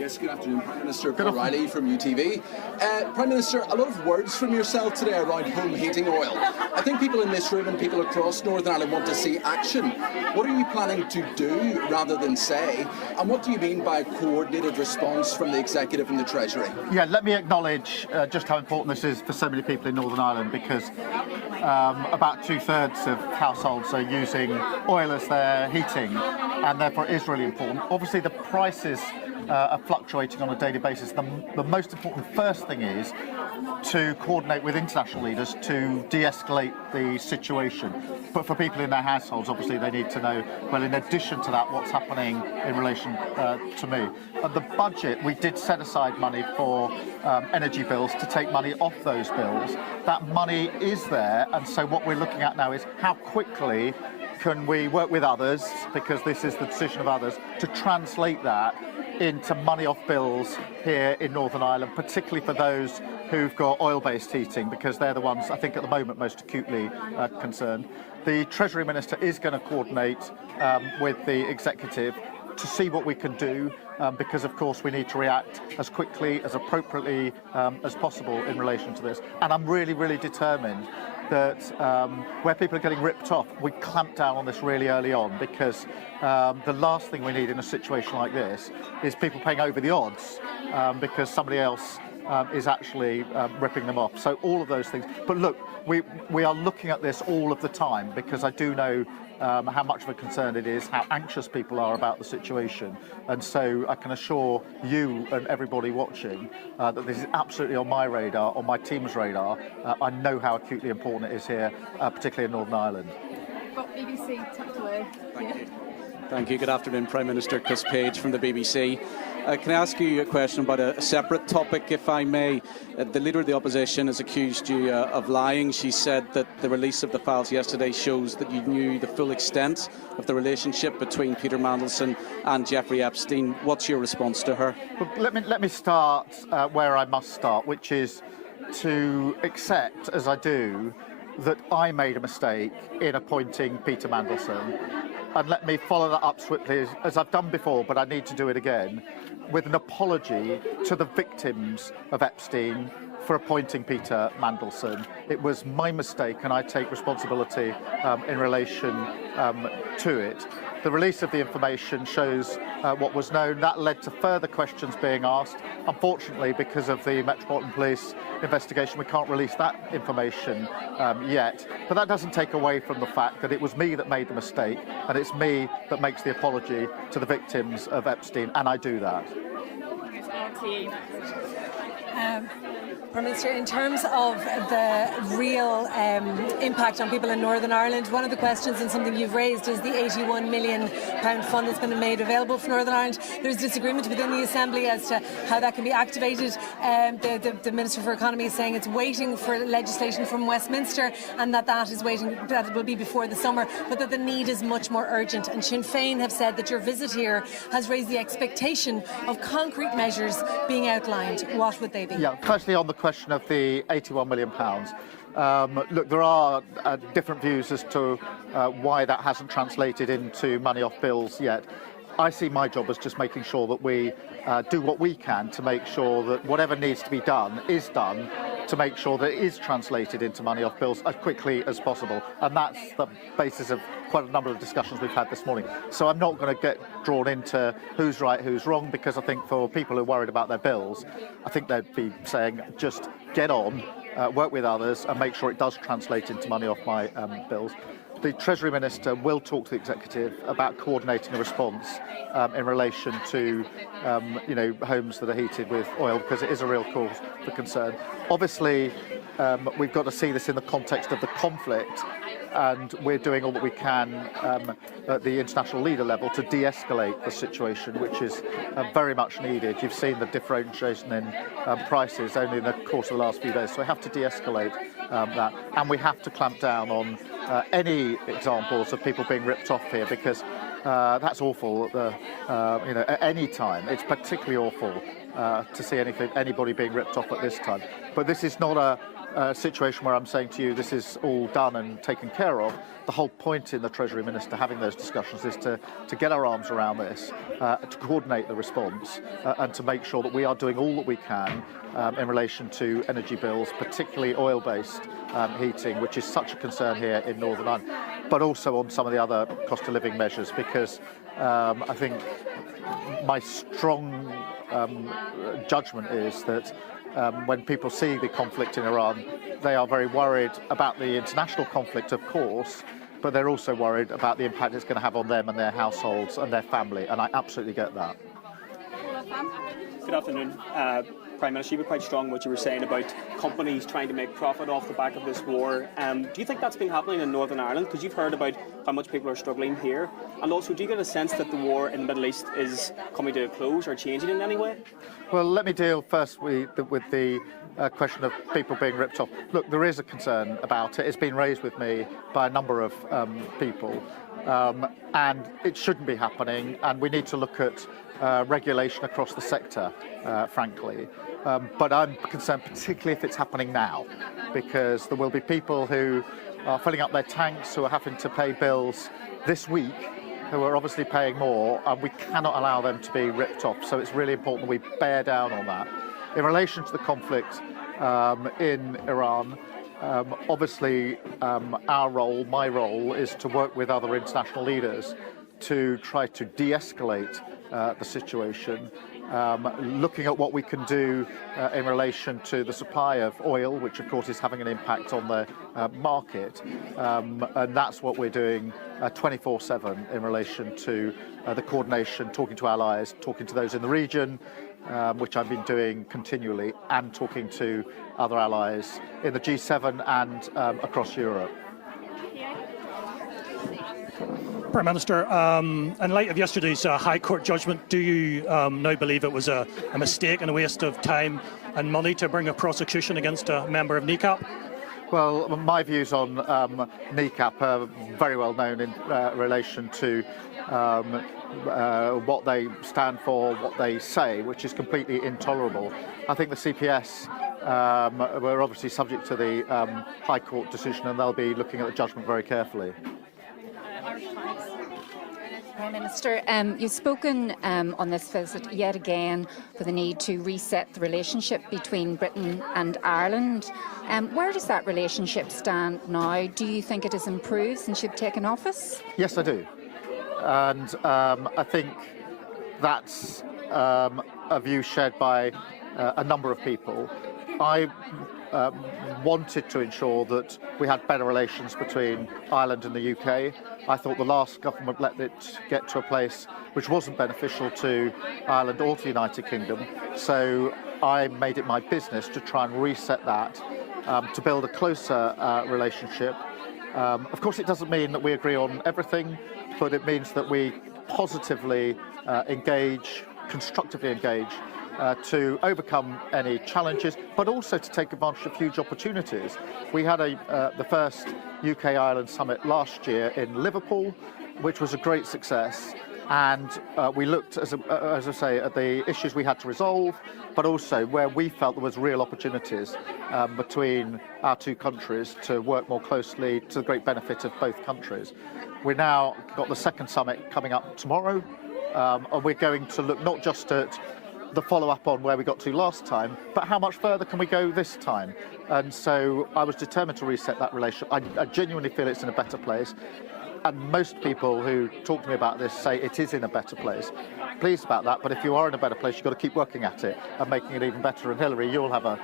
Yes, good afternoon, Prime Minister. Paul Riley from UTV. Prime Minister, a lot of words from yourself today around home heating oil. I think people in this room and people across Northern Ireland want to see action. What are you planning to do rather than say? And what do you mean by a coordinated response from the Executive and the Treasury? Yeah, let me acknowledge just how important this is for so many people in Northern Ireland, because about 2/3 of households are using oil as their heating, and therefore it is really important. Obviously, the prices are fluctuating on a daily basis. The most important first thing is to coordinate with international leaders to de-escalate the situation. But for people in their households, obviously they need to know, well, in addition to that, what's happening in relation to me. At the budget, we did set aside money for energy bills to take money off those bills. That money is there, and so what we're looking at now is how quickly can we work with others, because this is the decision of others, to translate that into money off bills here in Northern Ireland, particularly for those who've got oil-based heating, because they're the ones, I think, at the moment most acutely concerned. The Treasury Minister is going to coordinate with the Executive to see what we can do, because of course we need to react as quickly, as appropriately as possible in relation to this. And I'm really, really determined that where people are getting ripped off, we clamp down on this really early on, because the last thing we need in a situation like this is people paying over the odds because somebody else is actually ripping them off. So all of those things. But look, we are looking at this all of the time, because I do know how much of a concern it is, how anxious people are about the situation. And so I can assure you and everybody watching that this is absolutely on my radar, on my team's radar. I know how acutely important it is here, particularly in Northern Ireland. BBC, tucked away. Thank you. Thank you. Good afternoon, Prime Minister. Chris Page from the BBC. Can I ask you a question about a separate topic, if I may? The Leader of the Opposition has accused you of lying. She said that the release of the files yesterday shows that you knew the full extent of the relationship between Peter Mandelson and Jeffrey Epstein. What's your response to her? Well, let me start where I must start, which is to accept, as I do, that I made a mistake in appointing Peter Mandelson. And let me follow that up swiftly, as I've done before, but I need to do it again, with an apology to the victims of Epstein for appointing Peter Mandelson. It was my mistake, and I take responsibility in relation to it. The release of the information shows what was known. That led to further questions being asked. Unfortunately, because of the Metropolitan Police investigation, we can't release that information yet. But that doesn't take away from the fact that it was me that made the mistake, and it's me that makes the apology to the victims of Epstein, and I do that. Prime Minister, in terms of the real impact on people in Northern Ireland, one of the questions and something you've raised is the £81 million fund that's been made available for Northern Ireland. There's disagreement within the Assembly as to how that can be activated. The Minister for Economy is saying it's waiting for legislation from Westminster, and that it will be before the summer, but that the need is much more urgent. And Sinn Féin have said that your visit here has raised the expectation of concrete measures being outlined. What would they be? Yeah, firstly, on the question of the £81 million. Look, there are different views as to why that hasn't translated into money off bills yet. I see my job as just making sure that we do what we can to make sure that whatever needs to be done is done, to make sure that it is translated into money off bills as quickly as possible. And that's the basis of quite a number of discussions we've had this morning. So I'm not going to get drawn into who's right, who's wrong, because I think for people who are worried about their bills, I think they'd be saying just get on, work with others and make sure it does translate into money off my bills. The Treasury Minister will talk to the Executive about coordinating a response in relation to homes that are heated with oil, because it is a real cause for concern. Obviously, we've got to see this in the context of the conflict, and we're doing all that we can at the international leader level to de-escalate the situation, which is very much needed. You've seen the differentiation in prices only in the course of the last few days, so we have to de-escalate that, and we have to clamp down on any examples of people being ripped off here, because that's awful. At any time, it's particularly awful to see anybody being ripped off at this time. But this is not situation where I'm saying to you this is all done and taken care of. The whole point in the Treasury Minister having those discussions is to get our arms around this, to coordinate the response, and to make sure that we are doing all that we can in relation to energy bills, particularly oil-based heating, which is such a concern here in Northern Ireland, but also on some of the other cost of living measures, because I think my strong judgment is that when people see the conflict in Iran, they are very worried about the international conflict, of course, but they're also worried about the impact it's going to have on them and their households and their family, and I absolutely get that. Good afternoon. Prime Minister, you were quite strong in what you were saying about companies trying to make profit off the back of this war. Do you think that's been happening in Northern Ireland? Because you've heard about how much people are struggling here. And also, do you get a sense that the war in the Middle East is coming to a close or changing in any way? Well, let me deal first with the question of people being ripped off. Look, there is a concern about it. It's been raised with me by a number of people. And it shouldn't be happening. And we need to look at regulation across the sector, frankly. But I'm concerned particularly if it's happening now, because there will be people who are filling up their tanks, who are having to pay bills this week, who are obviously paying more, and we cannot allow them to be ripped off. So it's really important that we bear down on that. In relation to the conflict in Iran, obviously our role, my role, is to work with other international leaders to try to de-escalate the situation, looking at what we can do in relation to the supply of oil, which of course is having an impact on the market, and that's what we're doing 24/7 in relation to the coordination, talking to allies, talking to those in the region, which I've been doing continually, and talking to other allies in the G7 and across Europe. Prime Minister, in light of yesterday's High Court judgment, do you now believe it was a mistake and a waste of time and money to bring a prosecution against a member of NECAP? Well, my views on NECAP are very well known in relation to what they stand for, what they say, which is completely intolerable. I think the CPS were obviously subject to the High Court decision, and they'll be looking at the judgment very carefully. Prime Minister, you've spoken on this visit yet again for the need to reset the relationship between Britain and Ireland. Where does that relationship stand now? Do you think it has improved since you've taken office? Yes, I do. And I think that's a view shared by a number of people. I wanted to ensure that we had better relations between Ireland and the UK. I thought the last government let it get to a place which wasn't beneficial to Ireland or to the United Kingdom. So I made it my business to try and reset that, to build a closer relationship. Of course, it doesn't mean that we agree on everything, but it means that we positively engage, constructively engage, to overcome any challenges, but also to take advantage of huge opportunities. We had the first UK-Ireland summit last year in Liverpool, which was a great success, and we looked, as I say, at the issues we had to resolve, but also where we felt there was real opportunities between our two countries to work more closely to the great benefit of both countries. We've now got the second summit coming up tomorrow, and we're going to look not just at the follow-up on where we got to last time, but how much further can we go this time? And so I was determined to reset that relationship. I genuinely feel it's in a better place. And most people who talk to me about this say it is in a better place. Pleased about that, but if you are in a better place, you've got to keep working at it and making it even better. And Hilary, you'll have a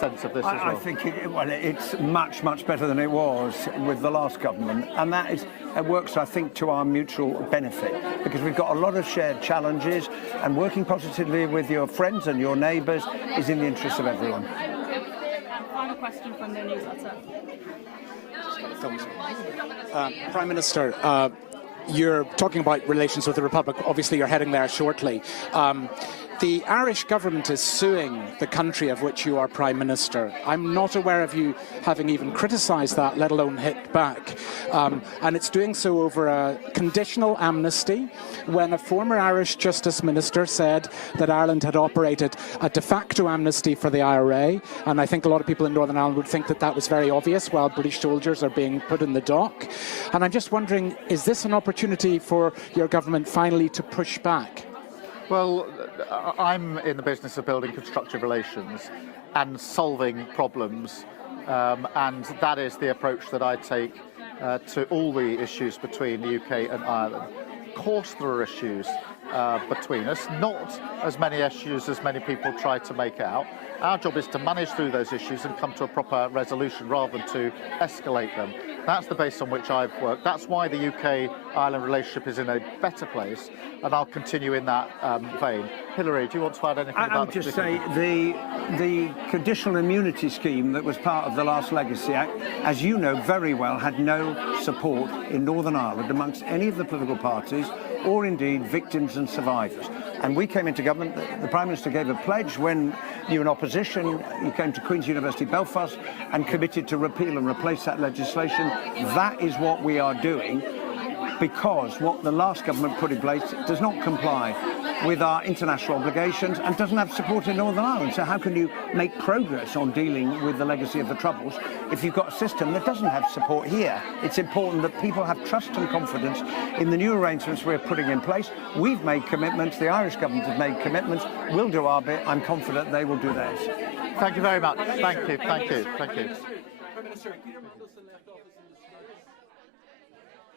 sense of this as well. I think it's much, much better than it was with the last government. And it works, I think, to our mutual benefit, because we've got a lot of shared challenges, and working positively with your friends and your neighbours is in the interest of everyone. Final question from the newsletter. Prime Minister, you're talking about relations with the Republic. Obviously, you're heading there shortly. The Irish government is suing the country of which you are Prime Minister. I'm not aware of you having even criticised that, let alone hit back. And it's doing so over a conditional amnesty when a former Irish Justice Minister said that Ireland had operated a de facto amnesty for the IRA. And I think a lot of people in Northern Ireland would think that that was very obvious while British soldiers are being put in the dock. And I'm just wondering, is this an opportunity for your government finally to push back? Well, I'm in the business of building constructive relations and solving problems, and that is the approach that I take to all the issues between the UK and Ireland. Of course there are issues between us, not as many issues as many people try to make out. Our job is to manage through those issues and come to a proper resolution rather than to escalate them. That's the base on which I've worked. That's why the UK-Ireland relationship is in a better place, and I'll continue in that vein. Hilary, do you want to add anything about I would just say the conditional immunity scheme that was part of the last Legacy Act, as you know very well, had no support in Northern Ireland amongst any of the political parties or indeed victims and survivors. And we came into government, the Prime Minister gave a pledge when you were in opposition, you came to Queen's University Belfast and committed to repeal and replace that legislation. That is what we are doing, because what the last government put in place does not comply with our international obligations and doesn't have support in Northern Ireland. So how can you make progress on dealing with the legacy of the Troubles if you've got a system that doesn't have support here? It's important that people have trust and confidence in the new arrangements we're putting in place. We've made commitments, the Irish government has made commitments. We'll do our bit. I'm confident they will do theirs. Thank you very much. Thank you. Thank you. Thank you. Prime Minister Peter Mandelson